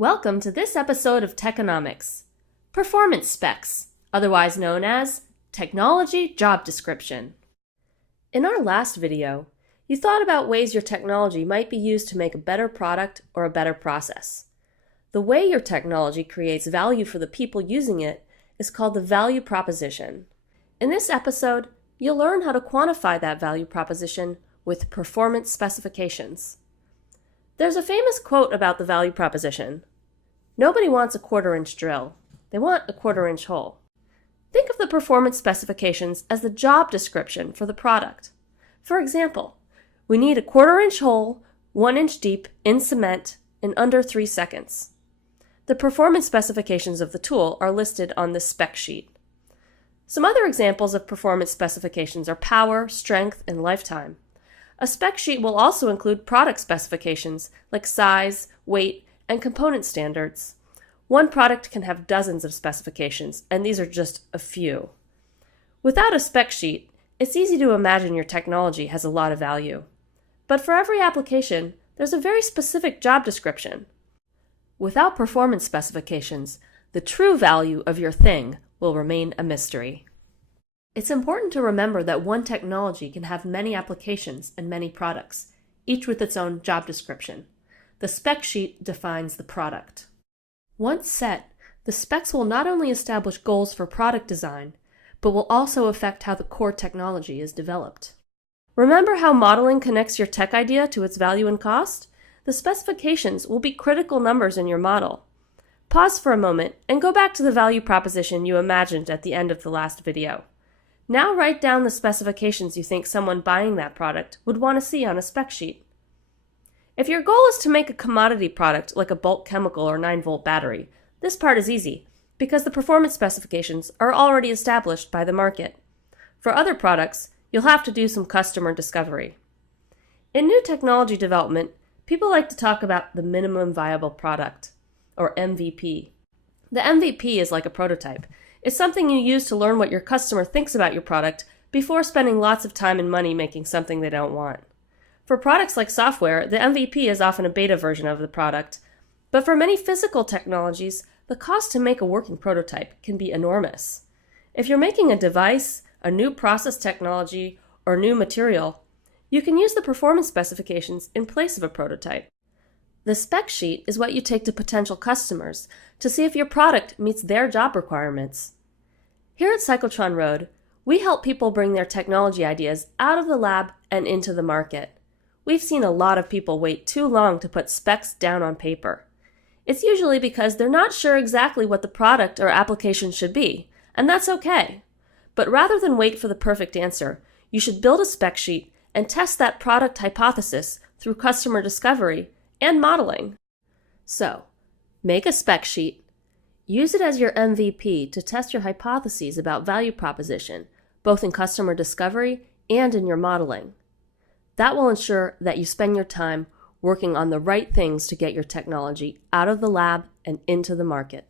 Welcome to this episode of Techonomics, Performance Specs, otherwise known as Technology Job Description. In our last video, you thought about ways your technology might be used to make a better product or a better process. The way your technology creates value for the people using it is called the value proposition. In this episode, you'll learn how to quantify that value proposition with performance specifications. There's a famous quote about the value proposition. Nobody wants a quarter-inch drill. They want a quarter-inch hole. Think of the performance specifications as the job description for the product. For example, we need a quarter-inch hole, 1 inch deep, in cement, in under 3 seconds. The performance specifications of the tool are listed on this spec sheet. Some other examples of performance specifications are power, strength, and lifetime. A spec sheet will also include product specifications like size, weight, and component standards. One product can have dozens of specifications, and these are just a few. Without a spec sheet, it's easy to imagine your technology has a lot of value. But for every application, there's a very specific job description. Without performance specifications, the true value of your thing will remain a mystery. It's important to remember that one technology can have many applications and many products, each with its own job description. The spec sheet defines the product. Once set, the specs will not only establish goals for product design, but will also affect how the core technology is developed. Remember how modeling connects your tech idea to its value and cost? The specifications will be critical numbers in your model. Pause for a moment and go back to the value proposition you imagined at the end of the last video. Now write down the specifications you think someone buying that product would want to see on a spec sheet. If your goal is to make a commodity product like a bulk chemical or 9-volt battery, this part is easy because the performance specifications are already established by the market. For other products, you'll have to do some customer discovery. In new technology development, people like to talk about the minimum viable product, or MVP. The MVP is like a prototype. It's something you use to learn what your customer thinks about your product before spending lots of time and money making something they don't want. For products like software, the MVP is often a beta version of the product. But for many physical technologies, the cost to make a working prototype can be enormous. If you're making a device, a new process technology, or new material, you can use the performance specifications in place of a prototype. The spec sheet is what you take to potential customers to see if your product meets their job requirements. Here at Cyclotron Road, we help people bring their technology ideas out of the lab and into the market. We've seen a lot of people wait too long to put specs down on paper. It's usually because they're not sure exactly what the product or application should be, and that's okay. But rather than wait for the perfect answer, you should build a spec sheet and test that product hypothesis through customer discovery and modeling. So, make a spec sheet, use it as your MVP to test your hypotheses about value proposition, both in customer discovery and in your modeling. That will ensure that you spend your time working on the right things to get your technology out of the lab and into the market.